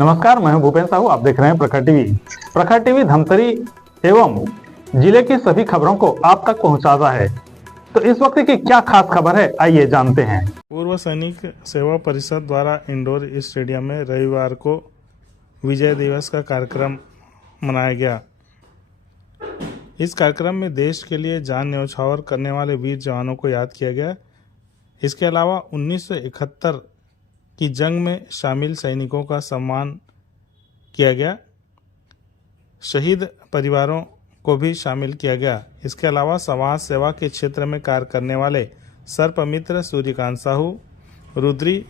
नमस्कार, मैं हूं भूपेन साहू। आप देख रहे हैं प्रखर टीवी। प्रखर टीवी धमतरी एवं जिले की सभी खबरों को आप तक पहुंचाता है। तो इस वक्त की क्या खास खबर है, आइए जानते हैं। पूर्व सैनिक सेवा परिषद द्वारा इंडोर स्टेडियम में रविवार को विजय दिवस का कार्यक्रम मनाया गया। इस कार्यक्रम में देश के लिए जान न्यौछावर करने वाले वीर जवानों को याद किया गया। इसके अलावा 1971 की जंग में शामिल सैनिकों का सम्मान किया गया। शहीद परिवारों को भी शामिल किया गया। इसके अलावा समाज सेवा के क्षेत्र में कार्य करने वाले सर्पमित्र सूर्यकांत साहू, रुद्री,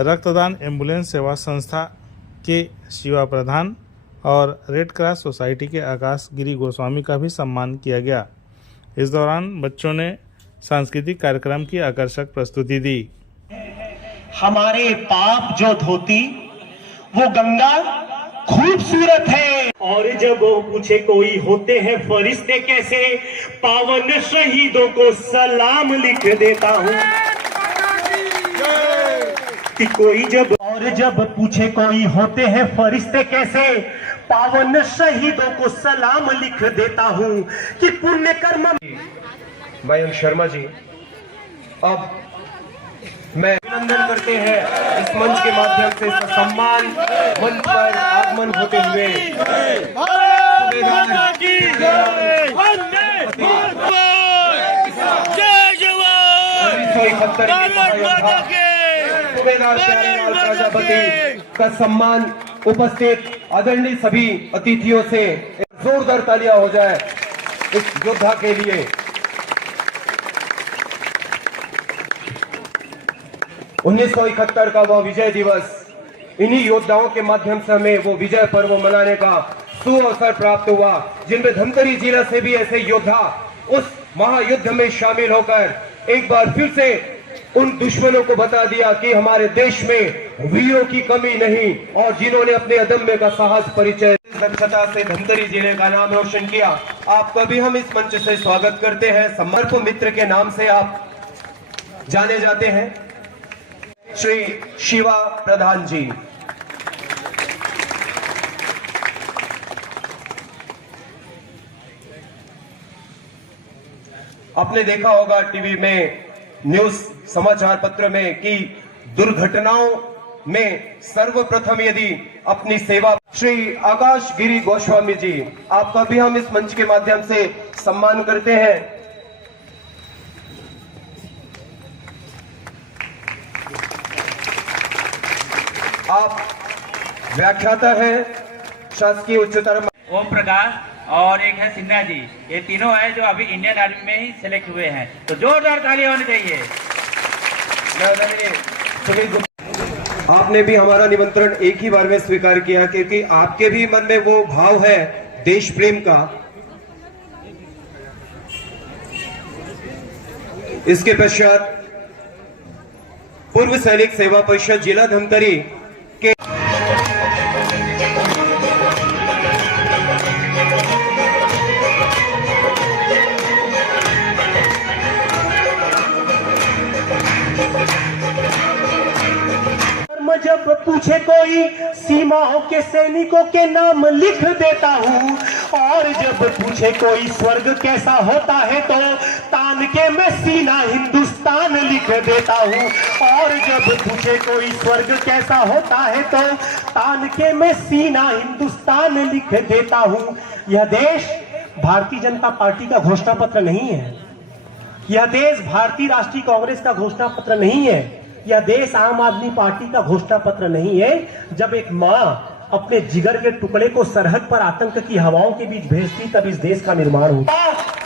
रक्तदान एम्बुलेंस सेवा संस्था के शिवा प्रधान और रेड क्रॉस सोसाइटी के आकाश गिरी गोस्वामी का भी सम्मान किया गया। इस दौरान बच्चों ने सांस्कृतिक कार्यक्रम की आकर्षक प्रस्तुति दी। हमारे पाप जो धोती वो गंगा खूबसूरत है, और जब वो पूछे कोई होते हैं फरिश्ते कैसे, पावन शहीदों को सलाम लिख देता हूँ कि कोई जब पूछे कोई होते हैं फरिश्ते कैसे, पावन शहीदों को सलाम लिख देता हूँ कि पुण्य कर्म। मयंक शर्मा जी, अब मैं अभिनंदन करते हैं इस मंच के माध्यम से सम्मान मंच पर आगमन होते हुए। सूबेदार प्यारेलाल प्रजापति का सम्मान उपस्थित आदरणीय सभी अतिथियों से जोरदार तालियां हो जाए इस योद्धा के लिए। 1971 का वह विजय दिवस, इन्हीं योद्धाओं के माध्यम से हमें वो विजय पर्व मनाने का सुअवसर प्राप्त हुआ, जिनमें धमतरी जिला से भी ऐसे योद्धा उस महायुद्ध में शामिल होकर एक बार फिर से उन दुश्मनों को बता दिया कि हमारे देश में वीरों की कमी नहीं, और जिन्होंने अपने अदम्य का साहस परिचय दक्षता से धमतरी जिले का नाम रोशन किया। आपका भी हम इस मंच से स्वागत करते हैं। समर्थ मित्र के नाम से आप जाने जाते हैं, श्री शिवा प्रधान जी। आपने देखा होगा टीवी में, न्यूज समाचार पत्र में कि दुर्घटनाओं में सर्वप्रथम यदि अपनी सेवा, श्री आकाश गिरी गोस्वामी जी, आपका भी हम इस मंच के माध्यम से सम्मान करते हैं। आप व्याख्याता हैं शासकीय उच्चतर ओम प्रकाश और एक है सिन्हा जी। ये तीनों है जो अभी इंडियन आर्मी में ही सिलेक्ट हुए हैं, तो जोरदार तालियां होनी चाहिए। आपने भी हमारा निमंत्रण एक ही बार में स्वीकार किया, क्योंकि आपके भी मन में वो भाव है देश प्रेम का। इसके पश्चात पूर्व सैनिक सेवा परिषद जिला धमतरी के जब पूछे कोई सीमाओं के सैनिकों के नाम लिख देता हूँ, और जब पूछे कोई स्वर्ग कैसा होता है तो तान के मैं सीना हिंदुस्तान लिख देता हूँ, और जब पूछे कोई स्वर्ग कैसा होता है तो तान के मैं सीना हिंदुस्तान लिख देता हूँ। यह देश भारतीय जनता पार्टी का घोषणा पत्र नहीं है, यह देश भारतीय राष्ट्रीय कांग्रेस का घोषणा पत्र नहीं है, यह देश आम आदमी पार्टी का घोषणा पत्र नहीं है। जब एक माँ अपने जिगर के टुकड़े को सरहद पर आतंक की हवाओं के बीच भेजती, तब इस देश का निर्माण होता।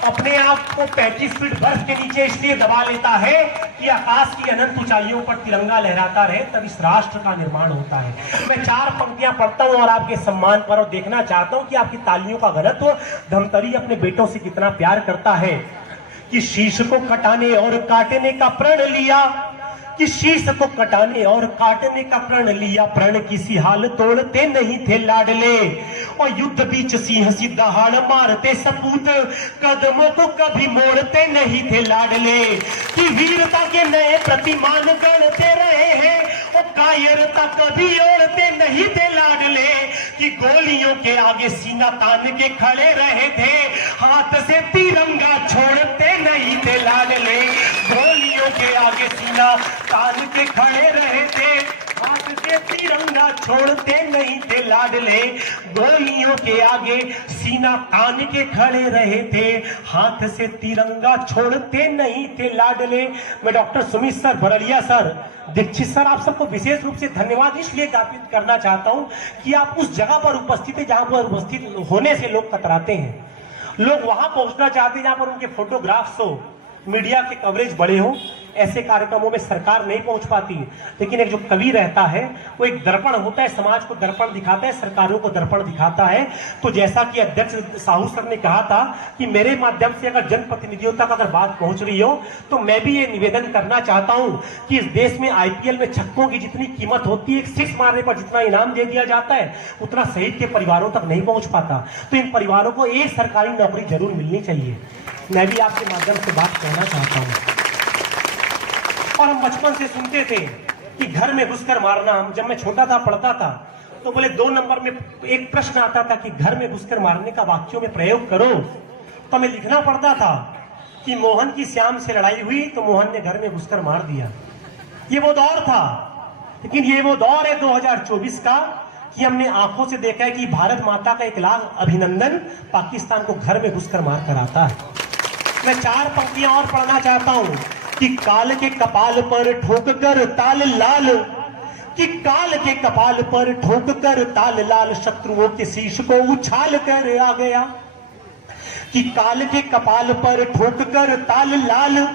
अपने आप को 35 फीट बर्फ के नीचे इसलिए दबा लेता है कि आकाश की अनंत ऊंचाइयों पर तिरंगा लहराता रहे, तब इस राष्ट्र का निर्माण होता है। मैं 4 पंक्तियां पढ़ता हूं और आपके सम्मान पर, और देखना चाहता हूं कि आपकी तालियों का घनत्व धमतरी अपने बेटों से कितना प्यार करता है। कि शीश को कटाने और काटने का प्रण लिया, कि शीश को कटाने और काटने का प्रण लिया, प्रण किसी हाल तोड़ते नहीं थे लाडले, और युद्ध बीच सिंह सीधा हाड़ मारते सपूत, कदमों को कभी मोड़ते नहीं थे लाडले, कि वीरता के नए प्रतिमान गढ़ते रहे हैं वो कायरता कभी ओढ़ते नहीं थे लाडले, कि गोलियों के आगे सीना तान के खड़े रहे थे, हाथ से तिरंगा छोड़ते नहीं थे लाडले, गोलियों के आगे सीना तान के खड़े रहे थे, हाथ से तिरंगा छोड़ते नहीं थे लाडले, गोलियों के आगे सीना तान के खड़े रहे थे, हाथ से तिरंगा छोड़ते नहीं थे लाडले। मैं doctor Sumit sir, Barliya sir, Dixit sir, आप सबको विशेष रूप से धन्यवाद इसलिए ज्ञापित करना चाहता हूं कि आप उस जगह पर उपस्थित है जहां पर उपस्थित होने से लोग कतराते हैं। लोग वहां पहुंचना चाहते हैं जहां पर उनके फोटोग्राफ्स हो, मीडिया के कवरेज बड़े हो। ऐसे कार्यक्रमों में सरकार नहीं पहुंच पाती, लेकिन एक जो कवि रहता है वो एक दर्पण होता है, समाज को दर्पण दिखाता है, सरकारों को दर्पण दिखाता है। तो जैसा कि अध्यक्ष साहू सर ने कहा था कि मेरे माध्यम से अगर जनप्रतिनिधियों तक अगर बात पहुंच रही हो, तो मैं भी ये निवेदन करना चाहता हूं कि इस देश में आईपीएल में छक्कों की जितनी कीमत होती है, एक सिक्स मारने पर जितना इनाम दे दिया जाता है, उतना शहीद के परिवारों तक नहीं पहुंच पाता। तो इन परिवारों को एक सरकारी नौकरी जरूर मिलनी चाहिए। मैं भी आपके माध्यम से बात कहना चाहता हूं। और हम बचपन से सुनते थे कि घर में घुसकर मारना। जब मैं छोटा था, पढ़ता था, तो बोले 2 नंबर में एक प्रश्न आता था कि घर में घुसकर मारने का वाक्यों में प्रयोग करो। तो हमें लिखना पड़ता था कि मोहन की श्याम से लड़ाई हुई तो मोहन ने घर में घुसकर मार दिया। ये वो दौर था, लेकिन ये वो दौर है 2024 का कि हमने आंखों से देखा है कि भारत माता का 1 लाख अभिनंदन पाकिस्तान को घर में घुसकर मार कर आता है। मैं 4 पंक्तियां और पढ़ना चाहता हूं कि काल के कपाल पर ठोक कर ताल लाल, कि काल के कपाल पर ठोक कर ताल लाल, शत्रुओं के शीश को उछाल कर आ गया, कि काल के कपाल पर ठोक कर ताल लाल,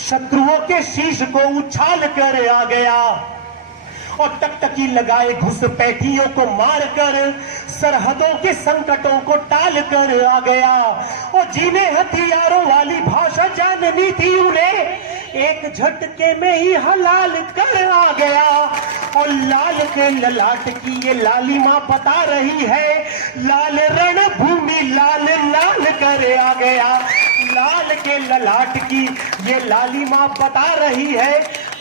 शत्रुओं के शीश को उछाल कर आ गया, और टकटकी लगाए घुसपैठियों को मारकर सरहदों के संकटों को टाल कर आ गया। और जिन्हें हथियारों वाली भाषा जाननी थी उन्हें एक झटके में ही हलाल कर आ गया। और लाल के ललाट की ये लालिमा बता रही है, लाल रणभूमि लाल लाल कर आ गया। लाल के ललाट की ये लालिमा बता रही है,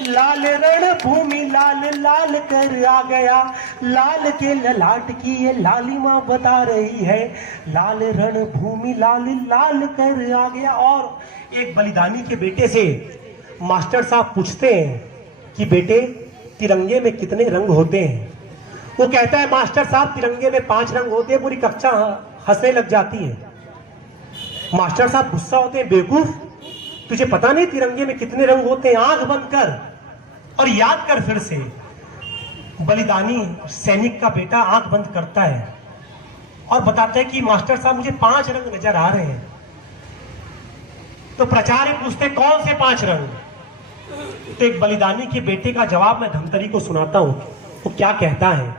लाल रणभूमि लाल लाल कर आ गया। लाल के ललाट की ये लालिमा बता रही है, लाल रणभूमि लाल लाल कर आ गया। और एक बलिदानी के बेटे से मास्टर साहब पूछते हैं कि बेटे तिरंगे में कितने रंग होते हैं? वो कहता है मास्टर साहब तिरंगे में 5 रंग होते हैं। पूरी कक्षा हंसने लग जाती है। मास्टर साहब गुस्सा होते हैं, बेवकूफ तुझे पता नहीं तिरंगे में कितने रंग होते हैं? आंख बंद कर और याद कर फिर से। बलिदानी सैनिक का बेटा आंख बंद करता है और बताता है कि मास्टर साहब मुझे 5 रंग नजर आ रहे हैं। तो प्राचार्य पूछते कौन से 5 रंग? तो एक बलिदानी के बेटे का जवाब मैं धमतरी को सुनाता हूं। वो क्या कहता है,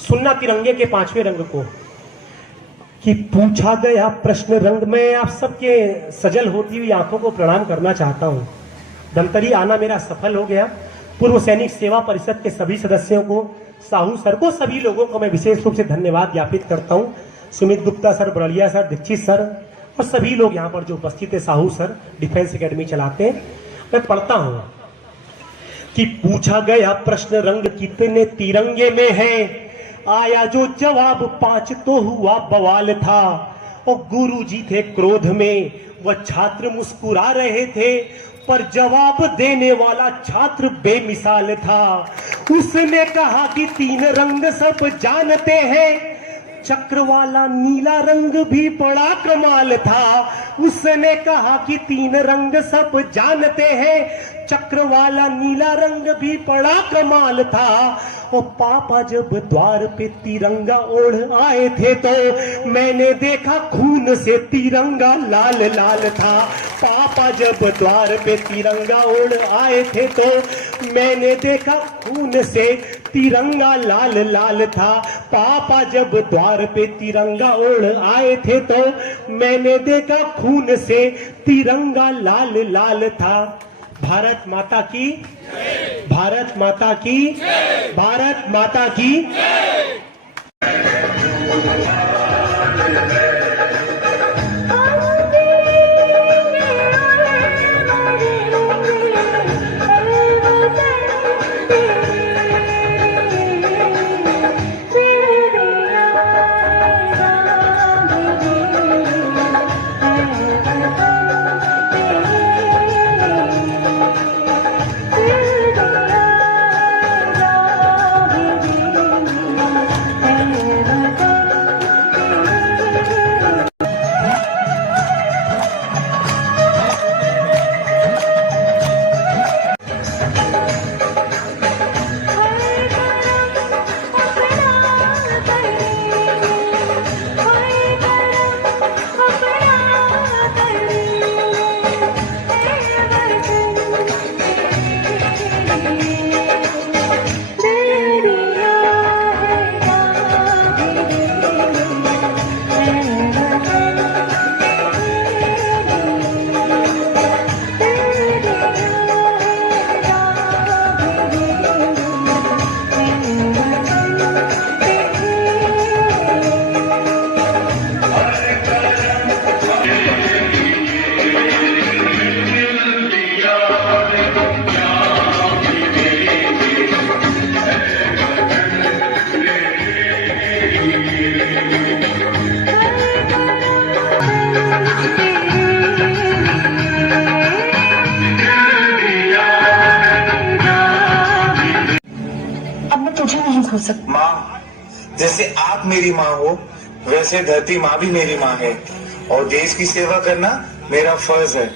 सुनना तिरंगे के 5वें रंग को। कि पूछा गया प्रश्न रंग में आप सबके सजल होती हुई आंखों को प्रणाम करना चाहता हूं। धमतरी आना मेरा सफल हो गया। पूर्व सैनिक सेवा परिषद के सभी सदस्यों को, साहू सर को, सभी लोगों को मैं विशेष रूप से धन्यवाद ज्ञापित करता हूं। Sumit Gupta sir, Barliya sir, Dixit sir और सभी लोग यहाँ पर जो उपस्थित है। साहू सर डिफेंस एकेडमी चलाते हैं। मैं पढ़ता हूं कि पूछा गया प्रश्न रंग कितने तिरंगे में है, आया जो जवाब 5 तो हुआ बवाल था। और गुरुजी थे क्रोध में, वह छात्र मुस्कुरा रहे थे, पर जवाब देने वाला छात्र बेमिसाल था। उसने कहा कि 3 रंग सब जानते हैं, चक्र वाला नीला रंग भी बड़ा कमाल था। उसने कहा कि 3 रंग सब जानते हैं, चक्र वाला नीला रंग भी बड़ा कमाल था। और पापा जब द्वार पे तिरंगा ओढ़ आए थे तो मैंने देखा खून से तिरंगा लाल लाल था। पापा जब द्वार पे तिरंगा ओढ़ आए थे तो मैंने देखा खून से तिरंगा लाल लाल था। पापा जब द्वार पे तिरंगा ओढ़ आए थे तो मैंने देखा खून से तिरंगा लाल लाल था। भारत माता की, भारत माता की, भारत माता की। Thank you. मुझे नहीं भूल सकती। माँ, जैसे आप मेरी माँ हो वैसे धरती माँ भी मेरी माँ है और देश की सेवा करना मेरा फर्ज है।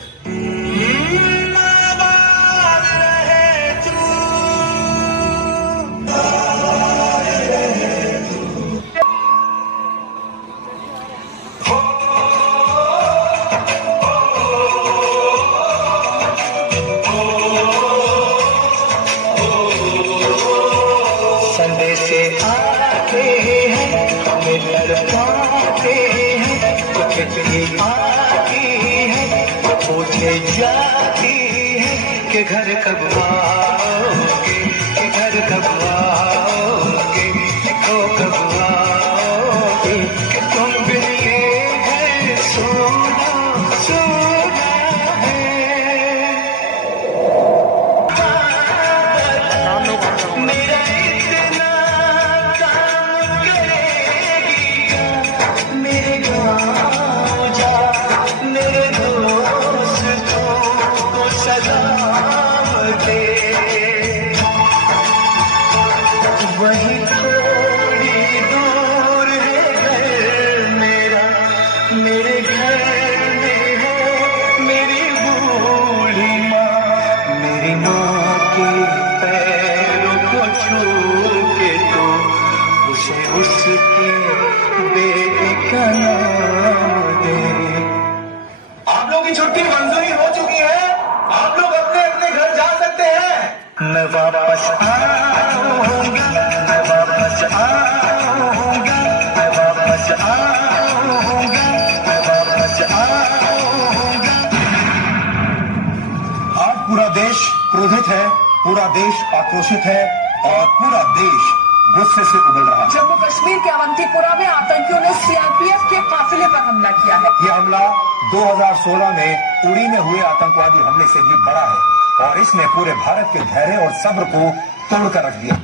संदेश आते हैं हमें तड़पाते हैं, कुछ भी आती है वो पूछे जाती है कि घर कब आओगे, कि घर कब आओगे, तो कब आओगे, कि तुम बिन ये घर सोना सोना है। मेरा इतना काम करेगी क्या, मेरे गाँव जा मेरे दोस्तों को सलाम दे। वही थोड़ी दूर है घर मेरा, मेरे घर में है मेरी बूढ़ी माँ। मेरी माँ के पैरों को छू के तो उसे उसके बेटे का नाम दे। आप लोगों की छुट्टी मंजूरी हो चुकी है, आप लोग अपने अपने घर जा सकते हैं। मैं वापस आऊंगा, मैं वापस आऊंगा, मैं वापस आऊंगा, मैं वापस आऊंगा। आज पूरा देश क्रोधित है, पूरा देश आक्रोशित है और पूरा देश गुस्से से उबल रहा है। जम्मू कश्मीर के अवंतीपुरा में आतंकियों ने सीआरपीएफ के काफिले पर हमला किया है। ये हमला 2016 में उड़ी में हुए आतंकवादी हमले से भी बड़ा है और इसने पूरे भारत के धैर्य और सब्र को तोड़कर रख दिया।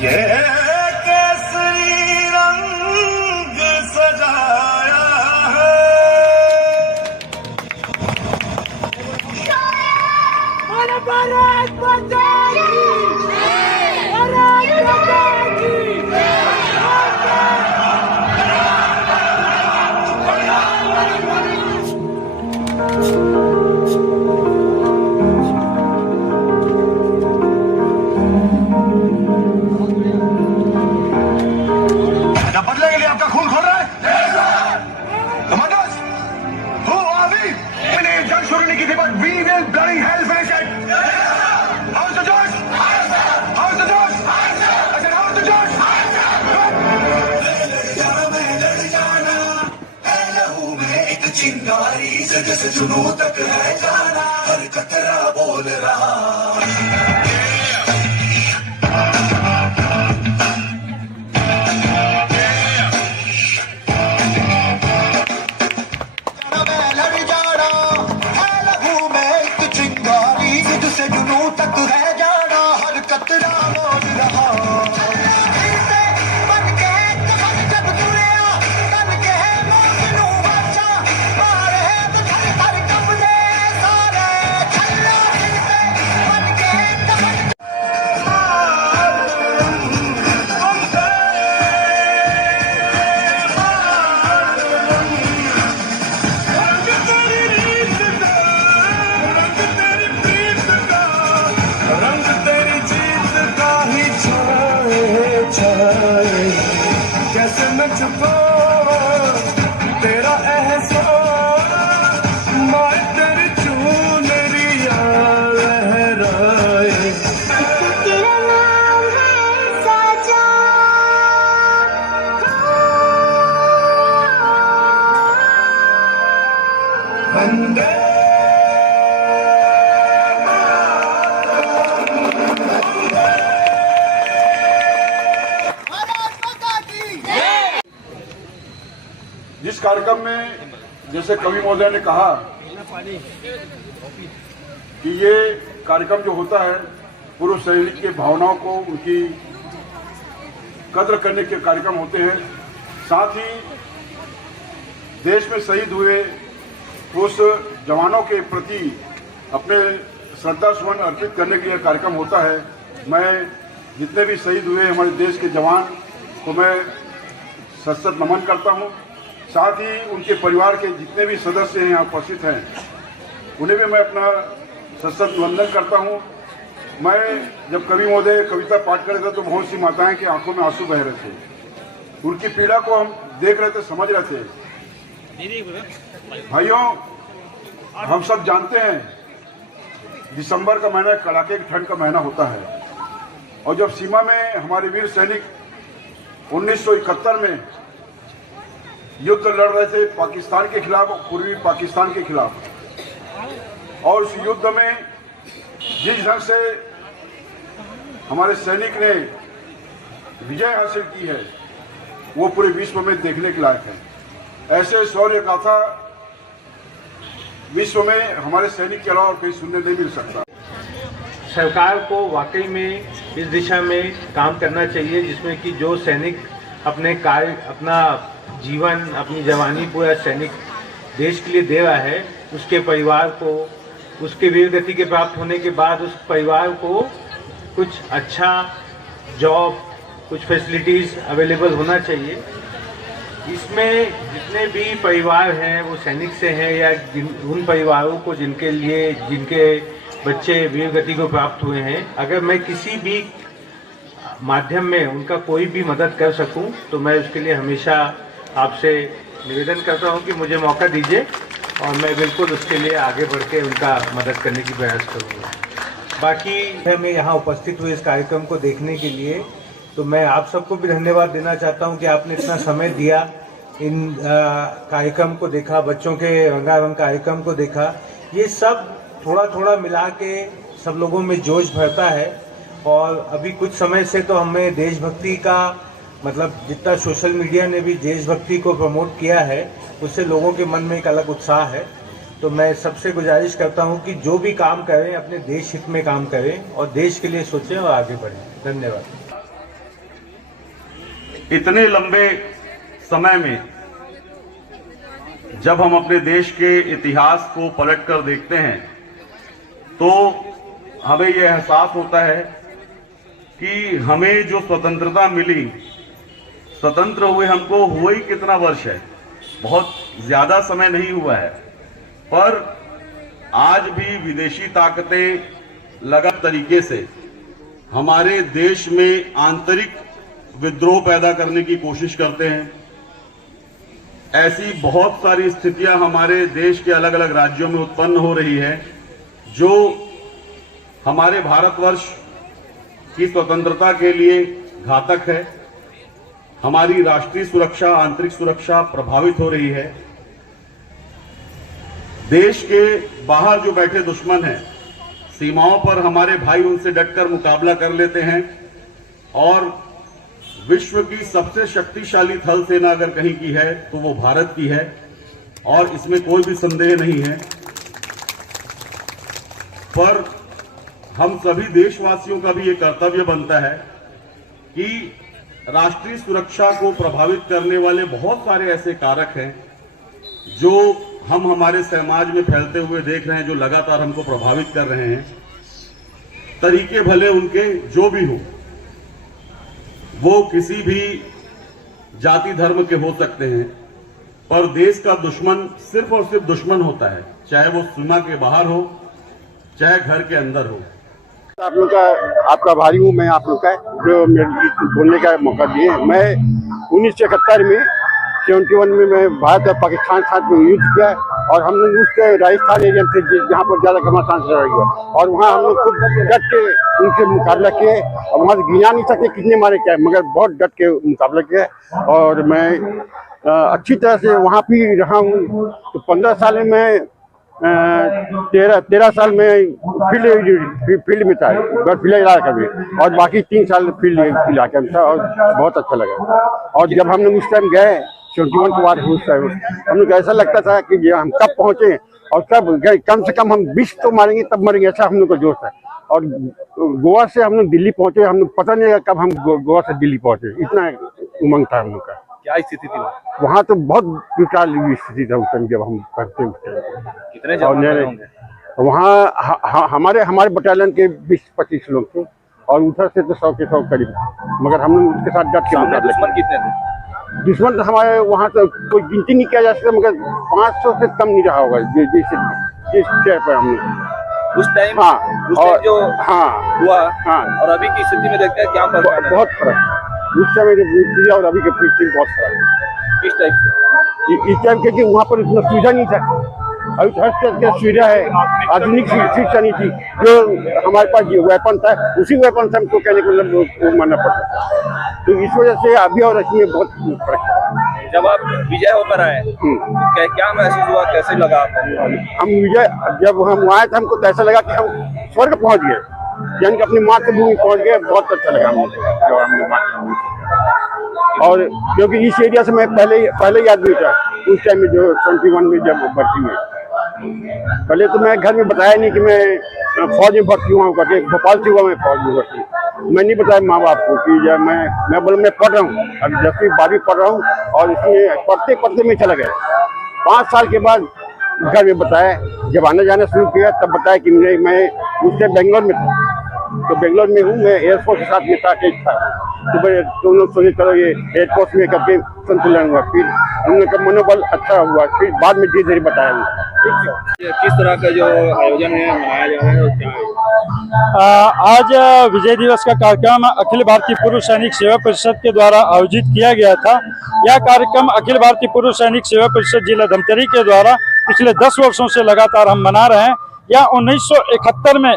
ये केसरी रंग सजाया है। भारत माता की जय, भारत माता की बदले के लिए आपका खून खोल रहा है। Commanders, who are we? मैंने जंग शुरू नहीं की थी, but we will bloody hell finish it. How's the Josh? How's the Josh? I said, how's the Josh? लड़ जाना है लहू में एक चिंगारी से जैसे जुनून तक है जाना, हर कतरा बोल रहा। कार्यक्रम में जैसे कवि महोदय ने कहा कि ये कार्यक्रम जो होता है पूर्व सैनिक के भावनाओं को, उनकी कद्र करने के कार्यक्रम होते हैं। साथ ही देश में शहीद हुए उस जवानों के प्रति अपने श्रद्धा सुमन अर्पित करने के लिए कार्यक्रम होता है। मैं जितने भी शहीद हुए हमारे देश के जवान को मैं सशक्त नमन करता हूं। साथ ही उनके परिवार के जितने भी सदस्य हैं यहाँ उपस्थित हैं उन्हें भी मैं अपना सशक्त वंदन करता हूं। मैं जब कवि महोदय कविता पाठ कर रहे थे तो बहुत सी माताएं की आंखों में आंसू बह रहे थे। उनकी पीड़ा को हम देख रहे थे, समझ रहे थे। भाइयों, हम सब जानते हैं दिसंबर का महीना कड़ाके की ठंड का महीना होता है और जब सीमा में हमारे वीर सैनिक 1971 में युद्ध लड़ रहे थे पाकिस्तान के खिलाफ, पूर्वी पाकिस्तान के खिलाफ, और उस युद्ध में जिस ढंग से हमारे सैनिक ने विजय हासिल की है वो पूरे विश्व में देखने के लायक है। ऐसे शौर्य गाथा विश्व में हमारे सैनिक के अलावा कहीं सुनने नहीं मिल सकता। सरकार को वाकई में इस दिशा में काम करना चाहिए जिसमें कि जो सैनिक अपने कार्य, अपना जीवन, अपनी जवानी पूरा सैनिक देश के लिए दे रहा है, उसके परिवार को, उसके वीर गति के प्राप्त होने के बाद उस परिवार को कुछ अच्छा जॉब, कुछ फैसिलिटीज़ अवेलेबल होना चाहिए। इसमें जितने भी परिवार हैं वो सैनिक से हैं या उन परिवारों को जिनके बच्चे वीर गति को प्राप्त हुए हैं, अगर मैं किसी भी माध्यम में उनका कोई भी मदद कर सकूं तो मैं उसके लिए हमेशा आपसे निवेदन करता हूं कि मुझे मौका दीजिए और मैं बिल्कुल उसके लिए आगे बढ़ के उनका मदद करने की प्रयास करूंगा। बाकी मैं यहाँ उपस्थित हुए इस कार्यक्रम को देखने के लिए, तो मैं आप सबको भी धन्यवाद देना चाहता हूँ कि आपने इतना समय दिया, इन कार्यक्रम को देखा, बच्चों के रंगारंग कार्यक्रम को देखा। ये सब थोड़ा थोड़ा मिला के सब लोगों में जोश भरता है और अभी कुछ समय से तो हमें देशभक्ति का मतलब जितना सोशल मीडिया ने भी देशभक्ति को प्रमोट किया है उससे लोगों के मन में एक अलग उत्साह है। तो मैं सबसे गुजारिश करता हूं कि जो भी काम करें अपने देश हित में काम करें और देश के लिए सोचें और आगे बढ़ें। धन्यवाद। इतने लंबे समय में जब हम अपने देश के इतिहास को पलटकर देखते हैं तो हमें यह एहसास होता है कि हमें जो स्वतंत्रता मिली, स्वतंत्र हुए हमको हुए ही कितना वर्ष है, बहुत ज्यादा समय नहीं हुआ है, पर आज भी विदेशी ताकतें लगातार तरीके से हमारे देश में आंतरिक विद्रोह पैदा करने की कोशिश करते हैं। ऐसी बहुत सारी स्थितियां हमारे देश के अलग अलग राज्यों में उत्पन्न हो रही है जो हमारे भारतवर्ष की स्वतंत्रता के लिए घातक है। हमारी राष्ट्रीय सुरक्षा, आंतरिक सुरक्षा प्रभावित हो रही है। देश के बाहर जो बैठे दुश्मन हैं, सीमाओं पर हमारे भाई उनसे डटकर मुकाबला कर लेते हैं और विश्व की सबसे शक्तिशाली थल सेना अगर कहीं की है तो वो भारत की है और इसमें कोई भी संदेह नहीं है। पर हम सभी देशवासियों का भी ये कर्तव्य बनता है कि राष्ट्रीय सुरक्षा को प्रभावित करने वाले बहुत सारे ऐसे कारक हैं जो हम हमारे समाज में फैलते हुए देख रहे हैं, जो लगातार हमको प्रभावित कर रहे हैं। तरीके भले उनके जो भी हो, वो किसी भी जाति धर्म के हो सकते हैं, पर देश का दुश्मन सिर्फ और सिर्फ दुश्मन होता है, चाहे वो सीमा के बाहर हो चाहे घर के अंदर हो। आप लोग का आपका आभारी हूँ मैं, आप लोग का जो बोलने का मौका दिए। मैं 1971 में 71 में मैं भारत और पाकिस्तान के साथ में युद्ध किया और हम लोग उसके राजस्थान एरिया थे जहाँ पर ज़्यादा घमासान से लड़ा हुआ और वहाँ हम लोग खुद डट के उनसे मुकाबला किए और वहाँ से गिना नहीं सकते कितने मारे क्या, मगर बहुत डट के मुकाबला किया और मैं अच्छी तरह से वहाँ भी रहा हूँ। तो 15 साल में मैं 13 साल में फील्ड में था, फील्ड इलाका में, और बाकी 3 साल फील्ड इलाके में था और बहुत अच्छा लगा। और जब हम लोग उस टाइम गए 21 वार्ड उस टाइम हम लोग ऐसा लगता था कि ये हम कब पहुंचे और कब गए, कम से कम हम 20 तो मारेंगे तब मरेंगे, ऐसा हम लोग का जोश है। और गोवा से हम लोग दिल्ली पहुंचे, हम लोग पता नहीं कब हम गोवा से दिल्ली पहुंचे, इतना उमंग था हम लोग का। क्या स्थिति थी वहाँ तो बहुत विकराल स्थिति था उस टाइम जब हम करते थे। कितने जवान होंगे वहाँ? हमारे बटालियन के 20-25 लोग थे और उधर से तो 100 के 100 करीब, मगर हम लोग उसके साथ डट के। दुश्मन कितने थे? दुश्मन तो हमारे वहाँ तो कोई गिनती नहीं किया जा सकता, मगर 500 से कम नहीं रहा होगा जिस स्टेप पर हम लोग उस टाइम। हाँ, उस टाइम जो हुआ और अभी की स्थिति में देखते हैं क्या फर्क है? बहुत फर्क है। उस समय की और अभी के स्थिति बहुत फर्क है। किस टाइप से? इस टाइम क्योंकि वहाँ पर इतना सुविधा नहीं था, अभी हर चीज की सुविधा है, आधुनिक शिक्षा नहीं थी। जो हमारे पास जो वेपन था उसी वेपन से हमको कहने को मतलब मानना पड़ता था, तो इस वजह से अभी और इसमें बहुत फर्क है। जब आप विजय होकर आए क्या महसूस हुआ, कैसे लगा आपको? हम विजय जब हम आए थे हमको तो ऐसा लगा कि हम स्वर्ग पहुंच गए, यानी कि अपनी मातृभूमि पहुंच गए। बहुत अच्छा लगा हमको जब हमने मातृभूमि। और क्योंकि इस एरिया से मैं पहले ही आदमी था उस टाइम में, जो 21 में जब भर्ती में। पहले तो मैं घर में बताया नहीं कि मैं फौज में भर्ती हुआ हूँ करके, भोपाल से हुआ मैं फौज में भर्ती। मैं नहीं बताया माँ बाप को कि जब मैं बोला मैं पढ़ रहा हूँ, अभी 10वीं 12वीं पढ़ रहा हूँ, और इसमें पढ़ते में चला गया। 5 साल के बाद घर में बताया, जब आना जाना शुरू किया तब बताया कि मैं उससे बेंगलोर में था, तो बेंगलोर में हूँ, मैं एयरफोर्स के साथ में था। तो लोग सोचे चलो ये एयरफोर्स में करके संतुलन हुआ, फिर उन लोग का मनोबल अच्छा हुआ, फिर बाद में धीरे धीरे बताया। किस तरह का जो आयोजन है मनाया जा रहा है और क्या है? आज विजय दिवस का कार्यक्रम अखिल भारतीय पूर्व सैनिक सेवा परिषद के द्वारा आयोजित किया गया था। यह कार्यक्रम अखिल भारतीय पूर्व सैनिक सेवा परिषद जिला धमतरी के द्वारा पिछले 10 वर्षों से लगातार हम मना रहे हैं। यह 1971 में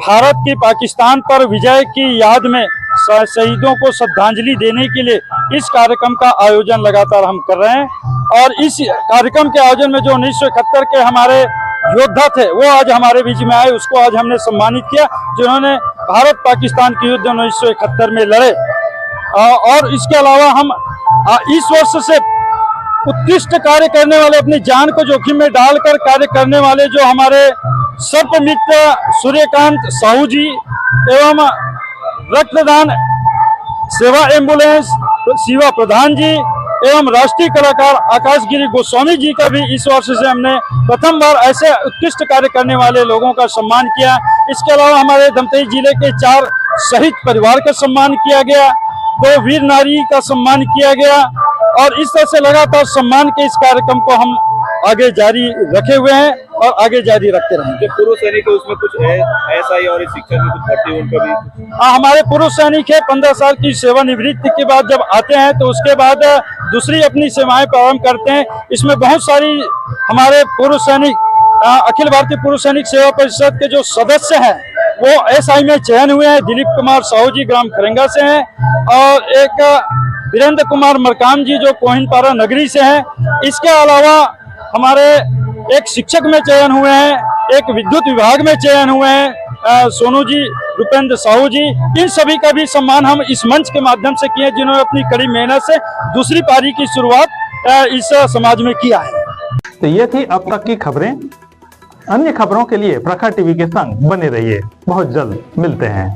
भारत की पाकिस्तान पर विजय की याद में शहीदों को श्रद्धांजलि देने के लिए इस कार्यक्रम का आयोजन लगातार हम कर रहे हैं। और इस कार्यक्रम के आयोजन में जो 1971 के हमारे योद्धा थे वो आज हमारे बीच में आए, उसको आज हमने सम्मानित किया, जिन्होंने भारत पाकिस्तान के युद्ध 1971 में लड़े। और इसके अलावा हम इस वर्ष से उत्कृष्ट कार्य करने वाले, अपनी जान को जोखिम में डालकर कार्य करने वाले जो हमारे सर्पमित्र सूर्यकांत साहू जी एवं रक्तदान सेवा एम्बुलेंस शिवा प्रधान जी एवं राष्ट्रीय कलाकार आकाशगिरी गोस्वामी जी का भी इस वर्ष से हमने प्रथम बार ऐसे उत्कृष्ट कार्य करने वाले लोगों का सम्मान किया। इसके अलावा हमारे धमतरी जिले के 4 शहीद परिवार का सम्मान किया गया, 2 वीर नारी का सम्मान किया गया, और इस तरह से लगातार सम्मान के इस कार्यक्रम को हम आगे जारी रखे हुए हैं और आगे जारी रखते रहेंगे। जो पूर्व सैनिक है उसमें कुछ है SI और इस शिक्षा में कुछ भर्ती है उनका भी? हमारे पूर्व सैनिक है 15 साल की सेवानिवृत्ति के बाद जब आते हैं तो उसके बाद दूसरी अपनी सेवाएं प्रारंभ करते हैं। इसमें बहुत सारी हमारे पूर्व सैनिक अखिल भारतीय पूर्व सैनिक सेवा परिषद के जो सदस्य हैं वो SI में चयन हुए हैं। दिलीप कुमार साहू जी ग्राम खरंगा से हैं, और एक वीरेंद्र कुमार मरकाम जी जो कोहिनपारा नगरी से हैं। इसके अलावा हमारे एक शिक्षक में चयन हुए हैं, एक विद्युत विभाग में चयन हुए हैं सोनू जी, रुपेंद्र साहू जी। इन सभी का भी सम्मान हम इस मंच के माध्यम से किए, जिन्होंने अपनी कड़ी मेहनत से दूसरी पारी की शुरुआत इस समाज में किया है। तो ये थी अब तक की खबरें। अन्य खबरों के लिए प्रखर टीवी के संग बने रहिए। बहुत जल्द मिलते हैं।